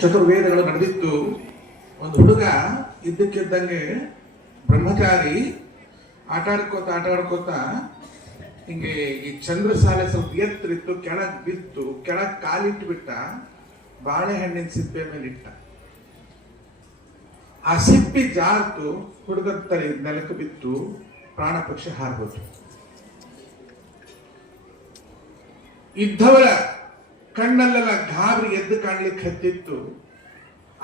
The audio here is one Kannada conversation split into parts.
ಚತುರ್ವೇದಗಳು ನಡೆದಿತ್ತು. ಒಂದು ಹುಡುಗ ಇದ್ದಕ್ಕಿದ್ದಂಗೆ ಬ್ರಹ್ಮಚಾರಿ ಆಟ ಆಡ್ಕೋತ ಹಿಂಗೆ ಈ ಚಂದ್ರಸಾಲೆ ಸ್ವಲ್ಪ ಎತ್ತರಿತ್ತು, ಕೆಳಗ್ ಬಿತ್ತು, ಕೆಳಗ್ ಕಾಲಿಟ್ಟು ಬಿಟ್ಟ, ಬಾಳೆಹಣ್ಣಿನ ಸಿಪ್ಪೆ ಮೇಲೆ ಇಟ್ಟ. ಆ ಸಿಪ್ಪಿ ಜಾರ್ತು, ಹುಡುಗದ ತಲೆ ನೆಲಕ್ಕೆ ಬಿತ್ತು, ಪ್ರಾಣ ಪಕ್ಷಿ ಹಾರ್ಬೋದು. ಇದ್ದವರ ಕಣ್ಣಲ್ಲೆಲ್ಲ ಗಾಬರಿ ಎದ್ದು ಕಾಣ್ಲಿಕ್ಕೆ ಹತ್ತಿತ್ತು.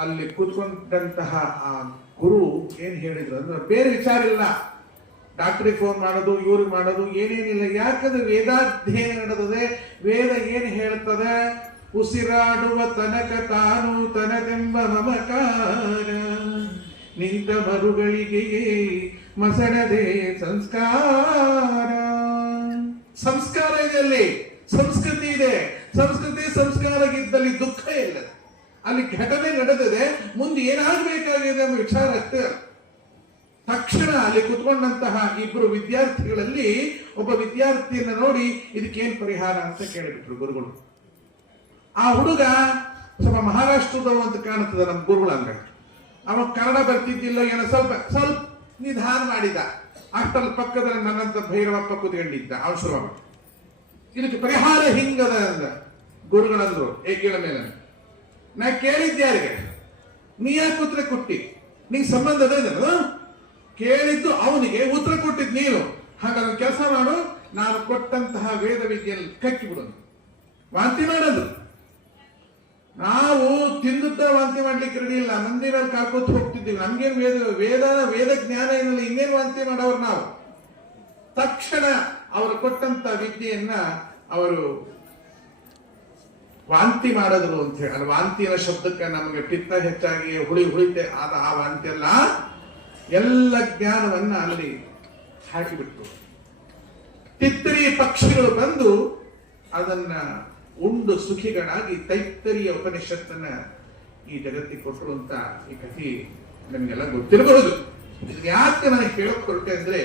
ಅಲ್ಲಿ ಕೂತ್ಕೊಂಡಂತಹ ಆ ಗುರು ಏನ್ ಹೇಳಿದ್ರು ಅಂದ್ರೆ, ಬೇರೆ ವಿಚಾರ ಇಲ್ಲ, ಡಾಕ್ಟ್ರಿಗೆ ಫೋನ್ ಮಾಡೋದು, ಇವ್ರಿಗೆ ಮಾಡೋದು ಏನೇನಿಲ್ಲ. ಯಾಕಂದ್ರೆ ವೇದಾಧ್ಯಯನ ನಡೆದದೆ. ವೇದ ಏನ್ ಹೇಳ್ತದೆ? ಉಸಿರಾಡುವ ತನಕ ತಾನು ತನದೆಂಬ ಮಮಕಾರ, ನಿಂತ ಮರುಗಳಿಗೆ ಮಸಣದೆ ಸಂಸ್ಕಾರ. ಸಂಸ್ಕಾರ ಇದೆ ಅಲ್ಲಿ, ಸಂಸ್ಕೃತಿ ಇದೆ. ಸಂಸ್ಕಾರಕ್ಕಿದ್ದಲ್ಲಿ ದುಃಖ ಇಲ್ಲ. ಅಲ್ಲಿ ಘಟನೆ ನಡೆದಿದೆ, ಮುಂದೆ ಏನಾಗಬೇಕಾಗಿದೆ ಎಂಬ ವಿಚಾರ ಅಷ್ಟೇ. ತಕ್ಷಣ ಅಲ್ಲಿ ಕುತ್ಕೊಂಡಂತಹ ಇಬ್ಬರು ವಿದ್ಯಾರ್ಥಿಗಳಲ್ಲಿ ಒಬ್ಬ ವಿದ್ಯಾರ್ಥಿಯನ್ನ ನೋಡಿ ಇದಕ್ಕೇನ್ ಪರಿಹಾರ ಅಂತ ಕೇಳಿಬಿಟ್ರು ಗುರುಗಳು. ಆ ಹುಡುಗ ಸ್ವಲ್ಪ ಮಹಾರಾಷ್ಟ್ರದವ ಅಂತ ಕಾಣುತ್ತದೆ ನಮ್ಮ ಗುರುಗಳ ಅಂಗ. ಅವ ಕನ್ನಡ ಬರ್ತಿದ್ದಿಲ್ಲ, ಏನೋ ಸ್ವಲ್ಪ ನಿಧಾನ ಮಾಡಿದ. ಅಷ್ಟಲ್ಲಿ ಪಕ್ಕದಲ್ಲಿ ನನ್ನಂತ ಭೈರವಪ್ಪ ಕೂತ್ಕೊಂಡಿದ್ದ. ಅವನು ಶುರು ಇದಕ್ಕೆ ಪರಿಹಾರ ಹಿಂಗದ ಅಂದ. ಗುರುಗಳಂದ್ರು ಏಕೇಳ ಮೇಲೆ ನಾ ಕೇಳಿದ್ಯಾರಿಗೆ, ನೀ ಯಾಕೆ ಉತ್ತರ ಕೊಟ್ಟಿ? ನಿಂಗೆ ಸಂಬಂಧ ಅದೇನು? ಕೇಳಿದ್ದು ಅವನಿಗೆ, ಉತ್ತರ ಕೊಟ್ಟಿದ್ ನೀನು. ಹಾಗಾದ್ರೆ ಕೆಲಸ ಮಾಡು, ನಾನು ಕೊಟ್ಟಂತಹ ವೇದ ವಿದ್ಯೆಯಲ್ಲಿ ಕಕ್ಕಿ ಬಿಡೋದು, ವಾಂತಿ ಮಾಡೋದು. ನಾವು ತಿಂದುತ್ತ ವಾಂತಿ ಮಾಡ್ಲಿಕ್ಕೆ ರೆಡಿ ಇಲ್ಲ, ಮಂದಿ ಮೇಲೆ ಕಾಕೋತ್ ಹೋಗ್ತಿದ್ದೀವಿ. ನಮ್ಗೇನು ವೇದ ಜ್ಞಾನ ಏನಿಲ್ಲ, ಇನ್ನೇನು ವಾಂತಿ ಮಾಡೋರು ನಾವು. ತಕ್ಷಣ ಅವರು ಕೊಟ್ಟಂತ ವಿದ್ಯೆಯನ್ನ ಅವರು ವಾಂತಿ ಮಾಡಿದ್ರು ಅಂತ ಹೇಳಿ. ಅದು ವಾಂತಿ ಅನ್ನೋ ಶಬ್ದಕ್ಕೆ ನಮಗೆ ಪಿತ್ತ ಹೆಚ್ಚಾಗಿ ಹುಳಿತೆ ಆದ ಆ ವಾಂತಿ ಅಲ್ಲ, ಎಲ್ಲ ಜ್ಞಾನವನ್ನ ಅಲ್ಲಿ ಹಾಕಿಬಿಟ್ಟು ತಿತ್ತರಿ ಪಕ್ಷಿಗಳು ಬಂದು ಅದನ್ನ ಉಂಡು ಸುಖಿಗಳಾಗಿ ತೈತ್ತರಿಯ ಉಪನಿಷತ್ತನ್ನ ಈ ಜಗತ್ತಿಗೆ ಕೊಟ್ಟರು ಅಂತ ಈ ಕಥೆ ನಮಗೆಲ್ಲ ಗೊತ್ತಿರಬಹುದು. ಯಾಕೆ ನನಗೆ ಹೇಳಕ್ ಹೊರಟೆ ಅಂದ್ರೆ,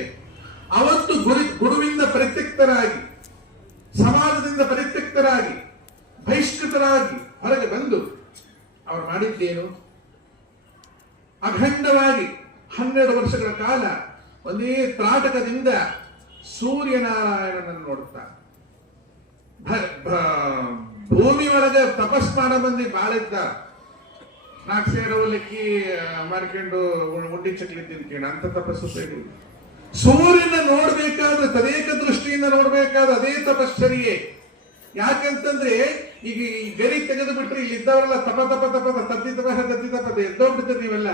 ಅವತ್ತು ಗುರುವಿಂದ ಪರಿತ್ಯಕ್ತರಾಗಿ, ಸಮಾಜದಿಂದ ಪರಿತ್ಯಕ್ತರಾಗಿ, ಬಹಿಷ್ಕೃತರಾಗಿ ಹೊರಗೆ ಬಂದು ಅವರು ಮಾಡಿದ್ದೇನು? ಅಖಂಡವಾಗಿ 12 ವರ್ಷಗಳ ಕಾಲ ಒಂದೇ ತ್ರಾಟಕದಿಂದ ಸೂರ್ಯನಾರಾಯಣನನ್ನು ನೋಡುತ್ತಾರೆ. ಭೂಮಿ ಒಳಗೆ ತಪಸ್ ಮಾಡ ಮಂದಿ ಬಾಳಿದ್ದಾರೆ. 4 ಸೇರವಲಕ್ಕಿ ಮಾರ್ಕೊಂಡು ಉಂಡಿ ಚಕ್ಲಿ ತಿನ್ಕೊಂಡು ಅಂತ ತಪಸ್ಸು ಸೇರಿ. ಸೂರ್ಯನ ನೋಡ್ಬೇಕಾದ್ರೆ ತದೇಕ ದೃಷ್ಟಿಯಿಂದ ನೋಡ್ಬೇಕಾದ್ರೆ ಅದೇ ತಪಶ್ಚರ್ಯೆ. ಯಾಕಂತಂದ್ರೆ ಈಗ ಈ ಗರಿ ತೆಗೆದು ಬಿಟ್ರೆ ಇಲ್ಲಿದ್ದವರೆಲ್ಲ ತಪ ತತ್ತಿ ತಪ ಎದ್ದೋಗ್ಬಿಡ್ತೀರಿ ನೀವೆಲ್ಲ.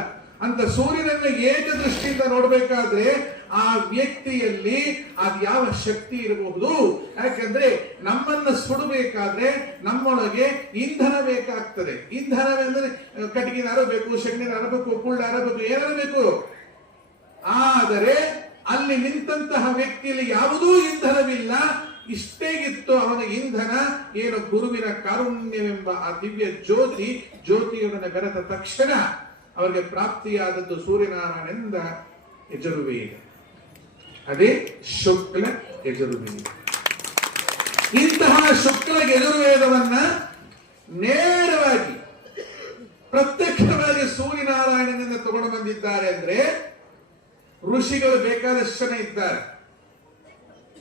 ಅಂತ ಸೂರ್ಯನನ್ನ ಏಕ ದೃಷ್ಟಿಯಿಂದ ನೋಡ್ಬೇಕಾದ್ರೆ ಆ ವ್ಯಕ್ತಿಯಲ್ಲಿ ಅದು ಯಾವ ಶಕ್ತಿ ಇರಬಹುದು? ಯಾಕಂದ್ರೆ ನಮ್ಮನ್ನ ಸುಡಬೇಕಾದ್ರೆ ನಮ್ಮೊಳಗೆ ಇಂಧನ ಬೇಕಾಗ್ತದೆ. ಇಂಧನವೆಂದ್ರೆ ಕಟ್ಟಿಗೆ ಅರಬೇಕು, ಶಗ್ನಿ ಅರಬೇಕು, ಕುಳ್ಳ ಅರಬೇಕು, ಏನಾರಬೇಕು. ಆದರೆ ಅಲ್ಲಿ ನಿಂತಹ ವ್ಯಕ್ತಿಯಲ್ಲಿ ಯಾವುದೂ ಇಂಧನವಿಲ್ಲ. ಇಷ್ಟೇ ಇತ್ತು ಅವನ ಇಂಧನ. ಏನು? ಗುರುವಿನ ಕಾರುಣ್ಯವೆಂಬ ಆ ದಿವ್ಯ ಜ್ಯೋತಿಯೊಡನೆ ಬೆರೆತ ತಕ್ಷಣ ಅವರಿಗೆ ಪ್ರಾಪ್ತಿಯಾದದ್ದು ಸೂರ್ಯನಾರಾಯಣನಿಂದ ಯಜುರ್ವೇದ. ಅದೇ ಶುಕ್ಲ ಯಜುರ್ವೇದ. ಇಂತಹ ಶುಕ್ಲ ಯಜುರ್ವೇದವನ್ನ ನೇರವಾಗಿ ಪ್ರತ್ಯಕ್ಷವಾಗಿ ಸೂರ್ಯನಾರಾಯಣನಿಂದ ತಗೊಂಡು ಬಂದಿದ್ದಾರೆ. ಅಂದ್ರೆ ಋಷಿಗಳು ಬೇಕಾದಷ್ಟು ಜನ ಇದ್ದಾರೆ,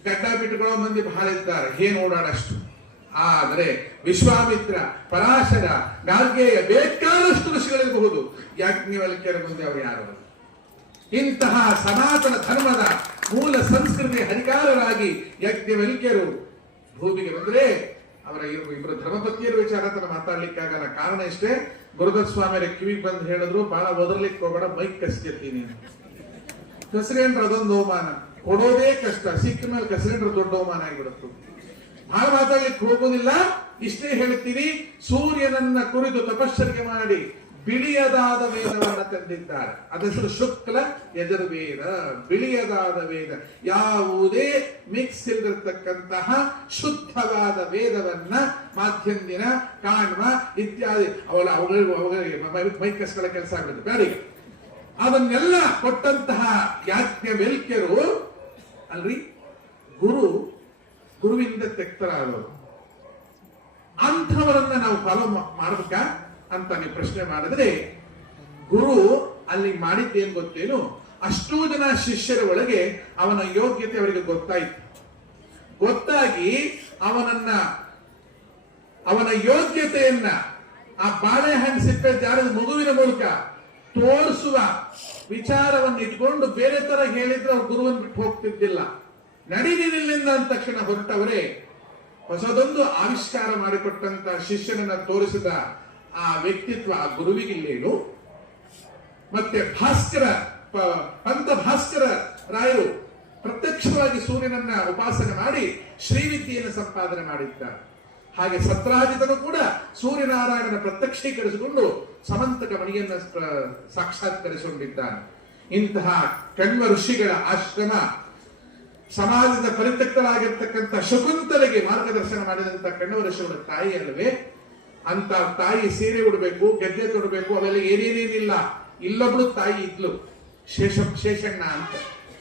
ಗಡ್ಡ ಬಿಟ್ಟುಕೊಳ್ಳೋ ಮಂದಿ ಬಹಳ ಇದ್ದಾರೆ, ಏನ್ ಓಡಾಡಷ್ಟು. ಆದರೆ ವಿಶ್ವಾಮಿತ್ರ, ಪರಾಶರ, ಗಾರ್ಗೇಯ ಬೇಕಾದಷ್ಟು ಋಷಿಗಳಿರಬಹುದು. ಯಾಜ್ಞವಲ್ಕ್ಯರ ಮುಂದೆ ಅವರು ಯಾರು? ಇಂತಹ ಸನಾತನ ಧರ್ಮದ ಮೂಲ ಸಂಸ್ಕೃತಿ ಹರಿಕಾರರಾಗಿ ಯಾಜ್ಞವಲ್ಕ್ಯರು ಭೂಮಿಗೆ ಬಂದ್ರೆ ಅವರ ಇಬ್ಬರು ಧರ್ಮಪತಿಯರ ವಿಚಾರ ಮಾತಾಡ್ಲಿಕ್ಕಾಗಲ್ಲ. ಕಾರಣ ಇಷ್ಟೇ, ಗುರುದತ್ ಸ್ವಾಮಿಯರ ಕಿವಿಗೆ ಬಂದು ಹೇಳಿದ್ರು, ಬಹಳ ಒದರ್ಲಿಕ್ಕೆ ಹೋಗಬೇಡ, ಮೈಕ್ ಕಸ್ಕೊತೀನಿ. ಕಸರೇಂದ್ರ ಅದೊಂದು ಅವಮಾನ, ಕೊಡೋದೇ ಕಷ್ಟ. ಸಿಕ್ಕ ಮೇಲೆ ಕಸರೇಂದ್ರ ದೊಡ್ಡ ಅವಮಾನ ಆಗಿಬಿಡುತ್ತೆ. ಬಹಳ ಮಾತಾಡ್ಲಿಕ್ಕೆ ಹೋಗುದಿಲ್ಲ. ಇಷ್ಟೇ ಹೇಳ್ತೀನಿ, ಸೂರ್ಯನನ್ನ ಕುರಿತು ತಪಶ್ಚರ್ಯೆ ಮಾಡಿ ಬಿಳಿಯದಾದ ವೇದವನ್ನ ತಂದಿದ್ದಾರೆ. ಅದೆಸರು ಶುಕ್ಲ ಯಜುರ್ವೇದ. ಬಿಳಿಯದಾದ ವೇದ, ಯಾವುದೇ ಮಿಕ್ಸ್ ಇಲ್ದಿರ್ತಕ್ಕಂತಹ ಶುದ್ಧವಾದ ವೇದವನ್ನ ಮಾಧ್ಯಂದಿನ, ಕಾಣ್ವ ಇತ್ಯಾದಿ ಅವುಗಳಿಗೆ ಮೈಕಸ್ಗಳ ಕೆಲಸ ಆಗ್ಬಿಡುತ್ತೆ ಬೇಡಿಗೆ. ಅದನ್ನೆಲ್ಲ ಕೊಟ್ಟಂತಹ ಯಾಜ್ಞವಲ್ಕ್ಯರು ಅಲ್ರಿ, ಗುರುವಿಂದ ತೆಕ್ತರಾದವರು. ಅಂಥವರನ್ನ ನಾವು ಫಾಲೋ ಮಾಡ್ಬೇಕಾ? ಅಂತ ನೀವು ಪ್ರಶ್ನೆ ಮಾಡಿದ್ರೆ, ಗುರು ಅಲ್ಲಿ ಮಾಡಿದ್ದೇನು ಗೊತ್ತೇನು? ಅಷ್ಟೂ ಜನ ಶಿಷ್ಯರ ಒಳಗೆ ಅವನ ಯೋಗ್ಯತೆ ಅವರಿಗೆ ಗೊತ್ತಾಯಿತು. ಗೊತ್ತಾಗಿ ಅವನ ಯೋಗ್ಯತೆಯನ್ನ ಆ ಬಾಳೆಹಣ್ಣು ಸಿಪ್ಪೆ ಜಾರದ ಮಗುವಿನ ಮೂಲಕ ತೋರಿಸುವ ವಿಚಾರವನ್ನು ಇಟ್ಕೊಂಡು ಬೇರೆ ತರ ಹೇಳಿದ್ರೆ ಅವ್ರು ಗುರುವನ್ನು ಬಿಟ್ಟು ಹೋಗ್ತಿದ್ದಿಲ್ಲ. ನಡೀಲಿಲ್ಲ ಅಂದ ತಕ್ಷಣ ಹೊರಟವರೇ ಹೊಸದೊಂದು ಆವಿಷ್ಕಾರ ಮಾಡಿಕೊಟ್ಟಂತ ಶಿಷ್ಯನನ್ನ ತೋರಿಸಿದ ಆ ವ್ಯಕ್ತಿತ್ವ ಆ ಗುರುವಿಗಿಲ್ಲೇನು. ಮತ್ತೆ ಪಂತ ಭಾಸ್ಕರ ರಾಯರು ಪ್ರತ್ಯಕ್ಷವಾಗಿ ಸೂರ್ಯನನ್ನ ಉಪಾಸನೆ ಮಾಡಿ ಶ್ರೀವಿದ್ಯೆಯನ್ನು ಸಂಪಾದನೆ ಮಾಡಿದ್ದಾರೆ. ಹಾಗೆ ಸತ್ರಾಜಿತನು ಕೂಡ ಸೂರ್ಯನಾರಾಯಣನ ಪ್ರತ್ಯಕ್ಷೀಕರಿಸಿಕೊಂಡು ಸಮಂತಕ ಮಣಿಯನ್ನ ಸಾಕ್ಷಾತ್ಕರಿಸಿಕೊಂಡಿದ್ದಾನೆ. ಇಂತಹ ಕಣ್ವ ಋಷಿಗಳ ಆಶ್ರಮ, ಸಮಾಜದ ಪರಿತ್ಯಕ್ತರಾಗಿರ್ತಕ್ಕಂಥ ಶಕುಂತಲೆಗೆ ಮಾರ್ಗದರ್ಶನ ಮಾಡಿದಂತ ಕಣ್ವ ಋಷಿಗಳ ತಾಯಿ ಅಲ್ಲವೇ? ಅಂತ ತಾಯಿ ಸೀರೆ ಉಡಬೇಕು, ಗೆದ್ದೆ ತೊಡಬೇಕು, ಅವೆಲ್ಲ ಏನೇನೇನಿಲ್ಲ. ಇಲ್ಲೊಬ್ಳು ತಾಯಿ ಇದ್ಲು, ಶೇಷಣ್ಣ ಅಂತ,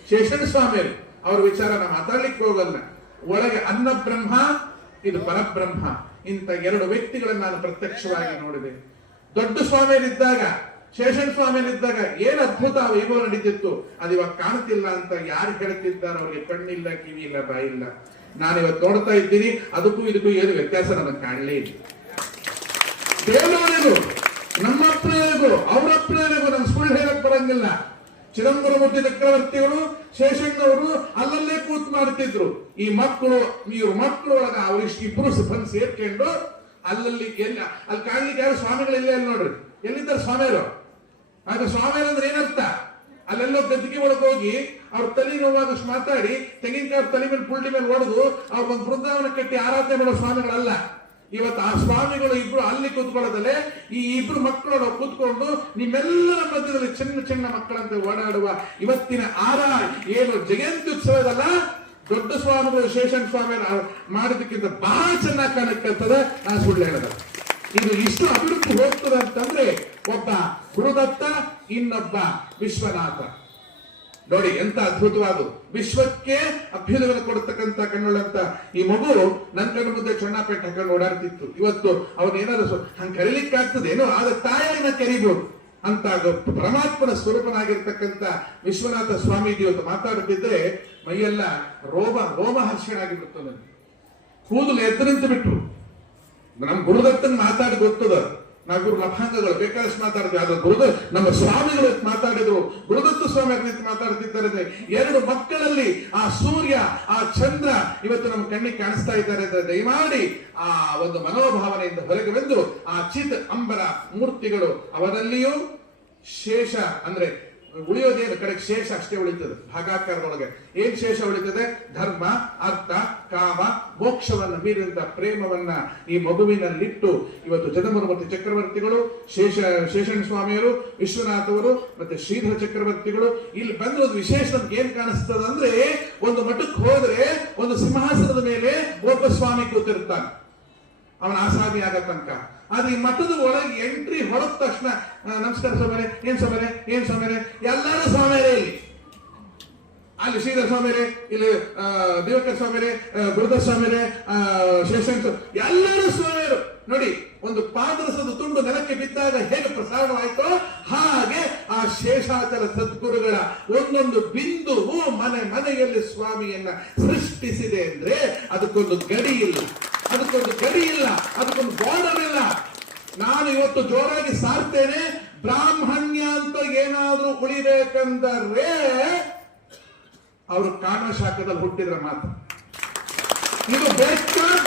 ಶೇಷಣ್ಣ ಸ್ವಾಮಿಯರು. ಅವ್ರ ವಿಚಾರ ನಾವು ಮಾತಾಡ್ಲಿಕ್ಕೆ ಹೋಗಲ್ಲ. ಒಳಗೆ ಅನ್ನ ಬ್ರಹ್ಮ, ಇದು ಪರಬ್ರಹ್ಮ. ಇಂಥ ಎರಡು ವ್ಯಕ್ತಿಗಳನ್ನು ನಾನು ಪ್ರತ್ಯಕ್ಷವಾಗಿ ನೋಡಿದೆ. ದೊಡ್ಡ ಸ್ವಾಮಿಯಲ್ಲಿದ್ದಾಗ, ಶೇಷಣ್ಣ ಸ್ವಾಮಿಯಲ್ಲಿದ್ದಾಗ ಏನು ಅದ್ಭುತ ವೈಭವ ನಡೀತಿತ್ತು, ಅದು ಇವಾಗ ಕಾಣ್ತಿಲ್ಲ ಅಂತ ಯಾರು ಹೇಳ್ತಿದ್ದಾರೆ? ಅವ್ರಿಗೆ ಕಣ್ಣಿಲ್ಲ, ಕಿವಿ ಇಲ್ಲ, ಬಾಯಿ ಇಲ್ಲ. ನಾನು ಇವತ್ತು ನೋಡ್ತಾ ಇದ್ದೀನಿ, ಅದಕ್ಕೂ ಇದಕ್ಕೂ ಏನು ವ್ಯತ್ಯಾಸ ನನಗೆ ಕಾಣಲೇ ಇಲ್ಲ. ದೇವರೊಳಗೂ ನಮ್ಮ ಪ್ರೇರಣೆಗೂ ಅವರ ಪ್ರೇರಣೆಗೂ ನಾನು ಸುಳ್ಳು ಹೇಳಕ್ ಬರಂಗಿಲ್ಲ. ಚಿದಂಬರಮೂರ್ತಿ ಚಕ್ರವರ್ತಿಗಳು, ಶೇಷಣ್ಣವರು ಅಲ್ಲಲ್ಲೇ ಕೂತ್ ಮಾಡ್ತಿದ್ರು. ಈ ಮಕ್ಕಳು ಒಳಗ ಅವ್ರಿಷ್ಟು ಇಬ್ರು ಬಂದು ಸೇರ್ಕೊಂಡು ಅಲ್ಲಿ ಕಾಣ್ಲಿಕ್ಕೆ ಯಾರು ಸ್ವಾಮಿಗಳಿಲ್ಲ. ಅಲ್ಲಿ ನೋಡ್ರಿ, ಎಲ್ಲಿದ್ದಾರೆ ಸ್ವಾಮಿಯರು? ಆಗ ಸ್ವಾಮಿಯರು ಅಂದ್ರೆ ಏನರ್ಥ? ಅಲ್ಲೆಲ್ಲೋ ಗದ್ದಿಗೆ ಒಳಗೆ ಹೋಗಿ ಅವ್ರ ತಲೆ ನೋವಾಗಷ್ಟು ಮಾತಾಡಿ ತೆಂಗಿನಕಾಯಿ ತಲೆ ಮೇಲೆ ಪುಳ್ಳಿ ಮೇಲೆ ಹೊಡೆದು ಅವ್ರ ಒಂದು ಬೃಂದಾವನ ಕಟ್ಟಿ ಆರಾಧನೆ ಮಾಡೋ ಸ್ವಾಮಿಗಳಲ್ಲ. ಇವತ್ತು ಆ ಸ್ವಾಮಿಗಳು ಇಬ್ರು ಅಲ್ಲಿ ಕೂತ್ಕೊಳ್ಳೋದಲ್ಲೇ ಈ ಇಬ್ರು ಮಕ್ಕಳು ಕೂತ್ಕೊಂಡು ನಿಮ್ಮೆಲ್ಲರ ಮಧ್ಯದಲ್ಲಿ ಚಿನ್ನ ಮಕ್ಕಳಂತೆ ಓಡಾಡುವ ಇವತ್ತಿನ ಏನು ಜಯಂತ್ಯುತ್ಸವದಲ್ಲ, ದೊಡ್ಡ ಸ್ವಾಮಿಗಳು ಶೇಷಣ್ಣ ಸ್ವಾಮಿ ಮಾಡೋದಕ್ಕಿಂತ ಬಹಳ ಚೆನ್ನಾಗಿ ಕಾಣಕ್ಕಂತದ. ನಾನು ಸುಳ್ಳು ಹೇಳದ. ಇದು ಇಷ್ಟು ಅಭಿವೃದ್ಧಿ ಹೋಗ್ತದೆ ಅಂತಂದ್ರೆ ಒಬ್ಬ ಗುರುದತ್ತ, ಇನ್ನೊಬ್ಬ ವಿಶ್ವನಾಥ. ನೋಡಿ ಎಂತ ಅದ್ಭುತವಾದ ವಿಶ್ವಕ್ಕೆ ಅಭ್ಯುದಯವನ್ನು ಕೊಡ್ತಕ್ಕಂಥ ಕಣ್ಣುಳ್ಳಂತ ಈ ಮಗು ನನ್ನ ಕಣ್ಣು ಮುಂದೆ ಚಣ್ಣಾಪೇಟೆ ಹಾಕೊಂಡು ಓಡಾಡ್ತಿತ್ತು. ಇವತ್ತು ಅವನೇನಾದ್ರು ಹಂಗೆ ಕರೀಲಿಕ್ಕೆ ಆಗ್ತದೇನೋ, ಆದ್ರೆ ತಾಯಿಯನ್ನ ಕರಿಬಹುದು ಅಂತ ಪರಮಾತ್ಮನ ಸ್ವರೂಪನಾಗಿರ್ತಕ್ಕಂಥ ವಿಶ್ವನಾಥ ಸ್ವಾಮೀಜಿ ಇವತ್ತು ಮಾತಾಡುತ್ತಿದ್ರೆ ಮೈಯೆಲ್ಲ ರೋಮಹರ್ಷಣಾಗಿಬಿಡ್ತು. ನನಗೆ ಕೂದಲು ಎದ್ದು ನಿಂತು ಬಿಟ್ರು. ನಮ್ ಗುರುದತ್ತನ್ ಮಾತಾಡಿ ಗೊತ್ತದ, ನಾವು ಗುರು ಲಭಾಂಗಗಳು ಬೇಕಾದಷ್ಟು ಮಾತಾಡ್ತೀವಿ. ಆದ್ರೆ ನಮ್ಮ ಸ್ವಾಮಿಗಳು ಮಾತಾಡಿದ್ರು, ಗುರುದತ್ತ ಸ್ವಾಮಿ ಮಾತಾಡ್ತಿದ್ದಾರೆ. ಎರಡು ಮಕ್ಕಳಲ್ಲಿ ಆ ಸೂರ್ಯ, ಆ ಚಂದ್ರ ಇವತ್ತು ನಮ್ಮ ಕಣ್ಣಿಗೆ ಕಾಣಿಸ್ತಾ ಇದ್ದಾರೆ. ದಯಮಾಡಿ ಆ ಒಂದು ಮನೋಭಾವನೆಯಿಂದ ಹೊರಗೆ ಬಂದು ಆ ಚಿತ್ ಅಂಬರ ಮೂರ್ತಿಗಳು ಅವರಲ್ಲಿಯೂ ಶೇಷ ಅಂದ್ರೆ ಉಳಿಯೋದೇನು ಕಡೆಗೆ ಶೇಷ ಅಷ್ಟೇ ಉಳಿತದೆ. ಭಾಗಾಕಾರದೊಳಗೆ ಏನ್ ಶೇಷ ಉಳಿತದೆ? ಧರ್ಮ, ಅರ್ಥ, ಕಾಮ, ಮೋಕ್ಷವನ್ನ ಮೀರಿದಂತ ಪ್ರೇಮವನ್ನ ಈ ಮಗುವಿನಲ್ಲಿಟ್ಟು ಇವತ್ತು ಚಿದಂಬರಮೂರ್ತಿ ಚಕ್ರವರ್ತಿಗಳು, ಶೇಷಣ್ಣ ಸ್ವಾಮಿಯರು, ವಿಶ್ವನಾಥವರು ಮತ್ತೆ ಶ್ರೀಧರ ಚಕ್ರವರ್ತಿಗಳು ಇಲ್ಲಿ ಬಂದಿರೋದು ವಿಶೇಷ. ನಮ್ಗೆ ಏನ್ ಕಾಣಿಸ್ತದ ಅಂದ್ರೆ, ಒಂದು ಮಠಕ್ಕೆ ಹೋದ್ರೆ ಒಂದು ಸಿಂಹಾಸನದ ಮೇಲೆ ಒಬ್ಬ ಸ್ವಾಮಿ ಕೂತಿರ್ತಾನೆ, ಅವನ ಆಸಾಮಿ ಆಗ ತನಕ. ಆದ್ರೆ ಈ ಮಠದ ಒಳಗೆ ಎಂಟ್ರಿ ಹೊರದ ತಕ್ಷಣ ನಮಸ್ಕಾರ ಸ್ವಾಮಿಯರೇ, ಏನ್ ಸ್ವಾಮಿಯರೇ ಎಲ್ಲರೂ ಸ್ವಾಮಿಯರೇ. ಅಲ್ಲಿ ಶ್ರೀಧರ ಸ್ವಾಮಿಯರೇ, ಇಲ್ಲಿ ದಿವಕರ ಸ್ವಾಮಿಯರೇ, ಗುರುದತ್ತ ಸ್ವಾಮಿಯರೇ, ಶೇಷಣ್ಣ, ಎಲ್ಲರೂ ಸ್ವಾಮಿಯರು. ನೋಡಿ, ಒಂದು ಪಾದರಸದ ತುಂಡು ನೆಲಕ್ಕೆ ಬಿದ್ದಾಗ ಹೇಗೆ ಪ್ರಸಾರವಾಯಿತೋ ಹಾಗೆ ಆ ಶೇಷಾಚಲ ಸದ್ಗುರುಗಳ ಒಂದೊಂದು ಬಿಂದುವು ಮನೆಯಲ್ಲಿ ಸ್ವಾಮಿಯನ್ನ ಸೃಷ್ಟಿಸಿದೆ ಅಂದ್ರೆ ಅದಕ್ಕೊಂದು ಗಡಿ ಇಲ್ಲ, ಅದಕ್ಕೊಂದು ಬಾರ್ಡರ್ ಇಲ್ಲ. ನಾನು ಇವತ್ತು ಜೋರಾಗಿ ಸಾರ್ತೇನೆ, ಬ್ರಾಹ್ಮಣ್ಯ ಅಂತ ಏನಾದ್ರೂ ಉಳಿಬೇಕಂದರೆ ಅವರು ಕಾಮ ಶಾಖದಲ್ಲಿ ಹುಟ್ಟಿದ್ರ ಮಾತ್ರ. ಇದು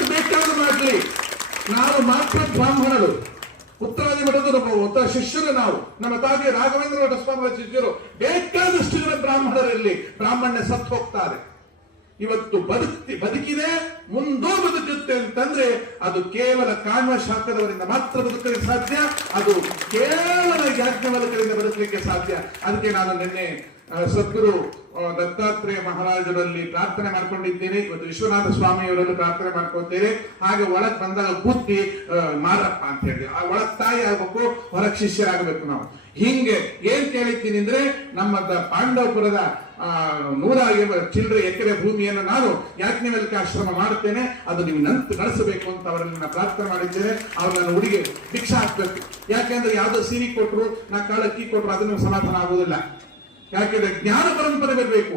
ಬೇಕಾದ ಮಾಡ್ಲಿ. ನಾವು ಮಾತ್ರ ಬ್ರಾಹ್ಮಣರು, ಉತ್ತರಾದಿ ಮಠದ ಒತ್ತ ಶಿಷ್ಯರು. ನಾವು ನಮ್ಮ ತಾಯಿ ರಾಘವೇಂದ್ರ ಮಠ ಸ್ವಾಮಿಗಳ ಶಿಷ್ಯರು. ಬೇಕಾದಷ್ಟು ಜನ ಬ್ರಾಹ್ಮಣರಲ್ಲಿ ಬ್ರಾಹ್ಮಣ್ಯ ಸತ್ತು ಹೋಗ್ತಾರೆ. ಇವತ್ತು ಬದುಕಿದೆ, ಮುಂದೋ ಬದುಕುತ್ತೆ ಅಂತಂದ್ರೆ ಅದು ಕೇವಲ ಕಾಮ ಶಾಖದವರಿಂದ ಮಾತ್ರ ಬದುಕಲಿಕ್ಕೆ ಸಾಧ್ಯ. ಅದು ಕೇವಲ ಯಾಜ್ಞವಲ್ಕರಿಂದ ಬದುಕಲಿಕ್ಕೆ ಸಾಧ್ಯ. ಅದಕ್ಕೆ ನಾನು ನಿನ್ನೆ ಸದ್ಗುರು ದತ್ತಾತ್ರೇಯ ಮಹಾರಾಜರಲ್ಲಿ ಪ್ರಾರ್ಥನೆ ಮಾಡ್ಕೊಂಡಿದ್ದೇನೆ. ಇವತ್ತು ವಿಶ್ವನಾಥ ಸ್ವಾಮಿಯವರಲ್ಲೂ ಪ್ರಾರ್ಥನೆ ಮಾಡ್ಕೊತೇವೆ. ಹಾಗೆ ಒಳಗ್ ಬಂದಾಗ ಬುದ್ಧಿ ಮಾರಪ್ಪ ಅಂತ ಹೇಳಿ ಆ ಒಳಗ್ ತಾಯಿ ಆಗ್ಬೇಕು, ಹೊರಗ್ ಶಿಷ್ಯರಾಗಬೇಕು. ನಾವು ಹಿಂಗೆ ಏನ್ ಕೇಳಿದ್ದೀನಿ ಅಂದ್ರೆ, ನಮ್ಮ ಪಾಂಡವಪುರದ 100 ಚಿಲ್ಲರೆ ಎಕರೆ ಭೂಮಿಯನ್ನು ನಾನು ಯಾಜ್ಞವಲ್ಕ್ಯ ಆಶ್ರಮ ಮಾಡುತ್ತೇನೆ, ಅದು ನೀವು ನಡೆಸಬೇಕು ಅಂತ ಅವರನ್ನ ಪ್ರಾರ್ಥನೆ ಮಾಡಿದ್ದೇನೆ. ಅವ್ರು ನನ್ನ ಹುಡುಗಿ ಭಿಕ್ಷೆ ಹಾಕ್ಬೇಕು. ಯಾಕೆಂದ್ರೆ ಯಾವ್ದೋ ಸೀರೆ ಕೊಟ್ರು, ನಾ ಕಾಳಕ್ಕಿ ಕೊಟ್ರು ಅದನ್ನು ಸಮಾಧಾನ ಆಗುವುದಿಲ್ಲ. ಯಾಕೆಂದ್ರೆ ಜ್ಞಾನ ಪರಂಪರೆ ಬರಬೇಕು,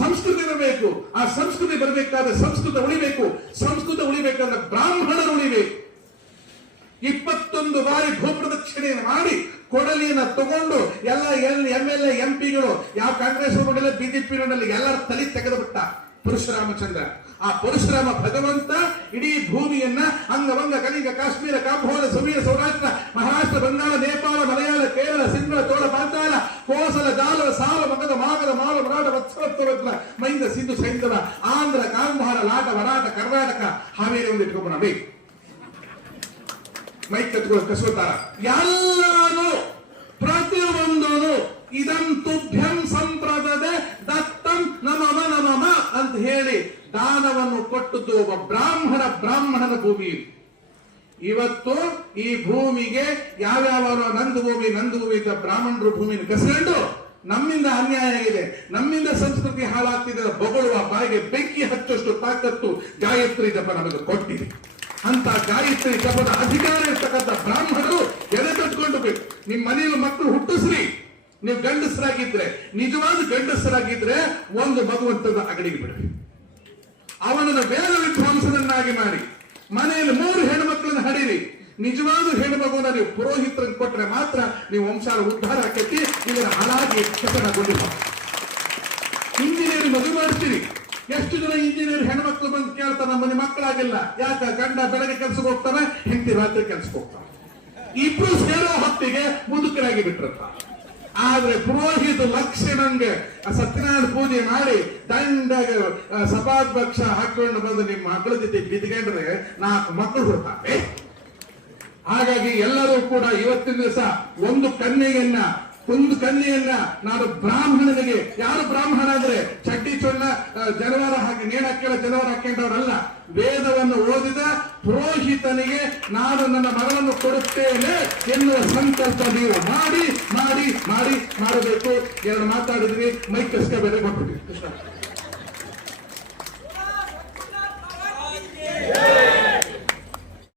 ಸಂಸ್ಕೃತಿ ಬರಬೇಕು. ಆ ಸಂಸ್ಕೃತಿ ಬರಬೇಕಾದ್ರೆ ಸಂಸ್ಕೃತ ಉಳಿಬೇಕು. ಸಂಸ್ಕೃತ ಉಳಿಬೇಕಾದ್ರೆ ಬ್ರಾಹ್ಮಣರು ಉಳಿಬೇಕು. 21 ಬಾರಿ ಭೂಪ್ರದಕ್ಷಿಣೆಯನ್ನು ಮಾಡಿ ಕೊಡಲಿಯನ್ನ ತಗೊಂಡು ಎಲ್ಲ MLA MP ಗಳು, ಯಾವ ಕಾಂಗ್ರೆಸ್ ನೋಡಿಲ್ಲ, ಬಿಜೆಪಿ ನೋಡಲ್ಲ, ಎಲ್ಲರ ತಲೆ ತೆಗೆದು ಬಿಟ್ಟ ಪರಶುರಾಮಚಂದ್ರ. ಆ ಪರಶುರಾಮ ಭಗವಂತ ಇಡೀ ಭೂಮಿಯನ್ನ ಅಂಗವಂಗ ಕಲಿಂಗ ಕಾಶ್ಮೀರ ಕಾಂಬೋಜ ಸಮೀರ ಸೌರಾಷ್ಟ್ರ ಮಹಾರಾಷ್ಟ್ರ ಬಂಗಾಳ ನೇಪಾಳ ಮಲಯಾಳ ಕೇರಳ ಸಿಂಧಳ ಚೋಳ ಪಾಂಚಾಲ ಕೋಸಲ ಜಾಲ ಸಾಲ ಮಗದ ಮಾಗದ ಮಾಲ ಮರಾಠ ವತ್ಸವತ್ವ ಮೈಂದ ಸಿಂಧು ಸೈಂಧವ ಆಂಧ್ರ ಕಾಂಧಾರ ಲಾಟ ವರಾಟ ಕರ್ನಾಟಕ ಹಾವೇರಿ ಒಂದು ಇಟ್ಕೊಂಡ ಬೇಕು. ಮೈಕ್ ಕಟ್ಕೊಂಡು ಕಸೋತಾರ ಎಲ್ಲಾನು ಪ್ರತಿಯೊಂದನು ಇದಂತುಭ್ಯಂ ಸಂಪ್ರದದೆ ದತ್ತಂ ನಮಮ ನಮಮ ಅಂತ ಹೇಳಿ ದಾನವನ್ನು ಕೊಟ್ಟದ್ದು ಒಬ್ಬ ಬ್ರಾಹ್ಮಣನ ಭೂಮಿ. ಇವತ್ತು ಈ ಭೂಮಿಗೆ ಯಾವ್ಯಾವ ನಂದು ಭೂಮಿ ಇದ್ದ ಬ್ರಾಹ್ಮಣರು ಭೂಮಿನ ಕಸ್ಕೊಂಡು ನಮ್ಮಿಂದ ಅನ್ಯಾಯ ಆಗಿದೆ, ನಮ್ಮಿಂದ ಸಂಸ್ಕೃತಿ ಹಾಳಾಗ್ತಿದೆ. ಬೊಗಳುವ ಬಾಯಿಗೆ ಬೆಂಕಿ ಹಚ್ಚಷ್ಟು ತಾಕತ್ತು ಗಾಯತ್ರಿ ಜಪ ನಮಗೆ ಕೊಟ್ಟಿದೆ. ಅಂತ ಗಾಯತ್ರಿ ಜಪದ ಅಧಿಕಾರ ಇರ್ತಕ್ಕಂಥ ಬ್ರಾಹ್ಮಣರು ಎದೆ ಕಟ್ಕೊಂಡು ಬೇಕು. ನಿಮ್ ಮನೆಯಲ್ಲಿ ಮಕ್ಕಳು ಹುಟ್ಟಿಸ್ರಿ, ನೀವು ಗಂಡಸರಾಗಿದ್ರೆ, ನಿಜವಾದ ಗಂಡಸರಾಗಿದ್ರೆ ಒಂದು ಮಗುವಂತದ ಅಗಡಿಗೆ ಬಿಡ್ರಿ. ಅವನನ್ನು ವೇದ ವಿದ್ವಾಂಸನನ್ನಾಗಿ ಮಾಡಿ ಮನೆಯಲ್ಲಿ 3 ಹೆಣ್ಣುಮಕ್ಕಳನ್ನ ಹಡೀರಿ. ನಿಜವಾದ ಹೆಣ್ಣುಮಗುವನ್ನ ನೀವು ಪುರೋಹಿತರನ್ನು ಕೊಟ್ಟರೆ ಮಾತ್ರ ನೀವು ವಂಶಾಲ ಉದ್ಧಾರ ಆಕೈತಿ. ಇದರ ಹಾಳಾಗಿ ಕಸಡಗೊಂಡಿಲ್ಲ. ಇಂಜಿನಿಯರಿಂಗ್ ಮದುವೆ ಮಾಡ್ತೀರಿ. ಎಷ್ಟು ಜನ ಇಂಜಿನಿಯರ್ ಹೆಣ್ಮಕ್ಳು ಬಂದು ಕೇಳ್ತಾರೆ, ನಮ್ಮ ಮನೆ ಮಕ್ಕಳಾಗಿಲ್ಲ. ಯಾಕ? ಗಂಡ ಬೆಳಗ್ಗೆ ಕೆಲ್ಸಕ್ಕೆ ಹೋಗ್ತಾನೆ, ಹೆಂಡತಿ ರಾತ್ರಿ ಕೆಲ್ಸಕ್ಕೆ ಹೋಗ್ತಾನೆ. ಇಬ್ರು ಸೇರೋ ಹೊತ್ತಿಗೆ ಮುದುಕರಾಗಿ ಬಿಟ್ಟಿರ್ತ. ಆದ್ರೆ ಪುರೋಹಿತ ಲಕ್ಷಣಂಗೆ ಸತ್ಯನಾರಾಯಣ ಪೂಜೆ ಮಾಡಿ ದಂಡಾಗ ಸಭಾಧ್ಯಕ್ಷ ಹಾಕೊಂಡು ಬಂದು ನಿಮ್ಮ ಮಕ್ಕಳ ಜೊತೆ ಬಿದ್ಕೊಂಡ್ರೆ 4 ಮಕ್ಕಳು ಹುಡ್ತಾರೆ. ಹಾಗಾಗಿ ಎಲ್ಲರೂ ಕೂಡ ಇವತ್ತಿನ ದಿವಸ ಒಂದು ಕನ್ಯೆಯನ್ನ ನಾನು ಬ್ರಾಹ್ಮಣನಿಗೆ, ಯಾರು ಬ್ರಾಹ್ಮಣ ಅಂದ್ರೆ ಚಡ್ಡಿ ಚೊಣ್ಣ ಜನವಾರ ಹಾಕಿ ನೇಣ ಹಾಕಿಲ್ಲ ಜನವಾರ ಹಾಕೊಂಡವರಲ್ಲ. ವೇದವನ್ನು ಓದಿದ ಪುರೋಹಿತನಿಗೆ ನಾನು ನನ್ನ ಮಗಳನ್ನು ಕೊಡುತ್ತೇನೆ ಎನ್ನುವ ಸಂಕಲ್ಪ ನೀವು ಮಾಡಿ ಮಾಡಬೇಕು. 2 ಮಾತಾಡಿದ್ವಿ, ಮೈಕ್ ಕಷ್ಟ ಬೇರೆ ಕೊಟ್ಬಿಟ್ವಿ.